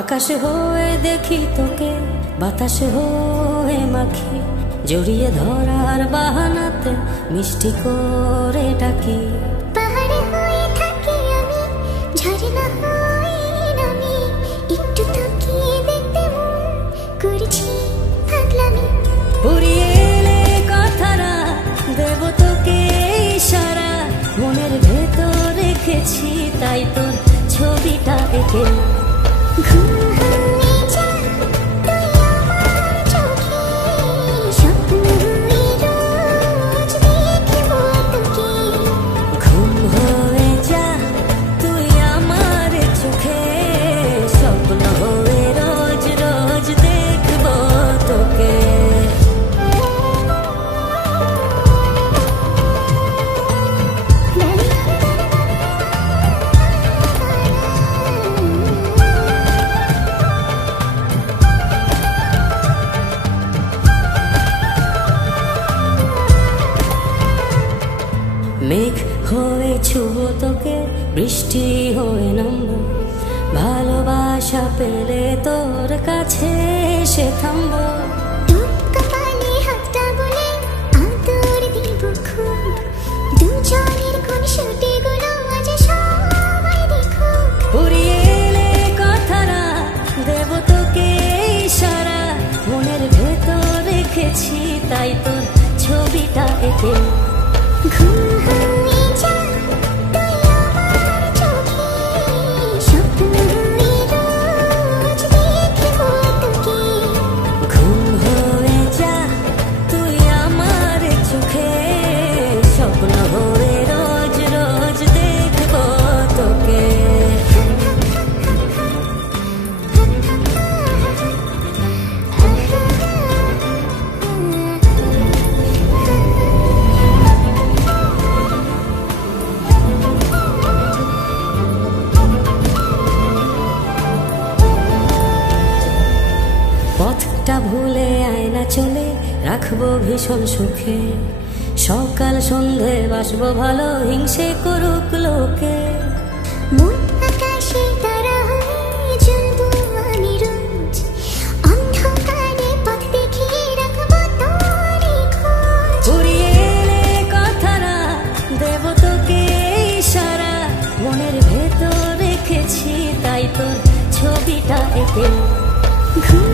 আকাশ হয়ে দেখি তোকে, বাতাস হয়ে মাখি, জড়িয়ে ধরার বাহানাতে মিষ্টি করে ডাকি। পাহাড়ে হয়ে থাকি আমি, ঝর্ণা হয়ে নামি, একটু তাকিয়ে দেখতে মন করছি পাগলামি। পুরিয়ে এলে কথারা, দেব তোকে ইশারা, মনের ভেতর রেখেছি তাই তোর ছবিটা এঁকে। ঘুম হয়ে যা তুই আমার চোখে, স্বপ্ন হয়ে রোজ দেখব তোকে। ঘুম হয়ে যা তুই আমার চোখে, স্বপ্ন হয়ে রোজ রোজ দেখব তোকে। মেঘ হয়ে ছুব তোকে, বৃষ্টি হয়ে নামবো, ভালোবাসা পেলে তোর কাছে এসে থামবো। তোর কপালে হাতটা বলে আদর দিব খুব, দুজনের খুনসুটিগুলো আজ সবাই দেখুক। পুরিয়ে এলে কথারা, দেব তোকে ইশারা, মনের ভেতর রেখেছি তাই তোর ছবিটা এঁকে। ঘুম হয়ে যা তুই আমার চোখে, স্বপ্ন হয়ে রোজ দেখব তোকে। ঘুম হয়ে যা তুই আমার চোখে, স্বপ্ন হয়ে রোজ রোজ দেখব তোকে। পথটা ভুলে আয়না চলে, রাখবো ভীষণ সুখে, সকাল সন্ধে বাসবো ভালো, হিংসে করুক লোকে। মন আকাশে তারা হয়ে জ্বলবো আমি রোজ, অন্ধকারে পথ দেখিয়ে রাখবো তোরই খোঁজ। পুরিয়ে এলে কথারা, দেব তোকে ইশারা, মনের ভেতর রেখেছি তাই তোর ছবিটা এঁকে। ঘুম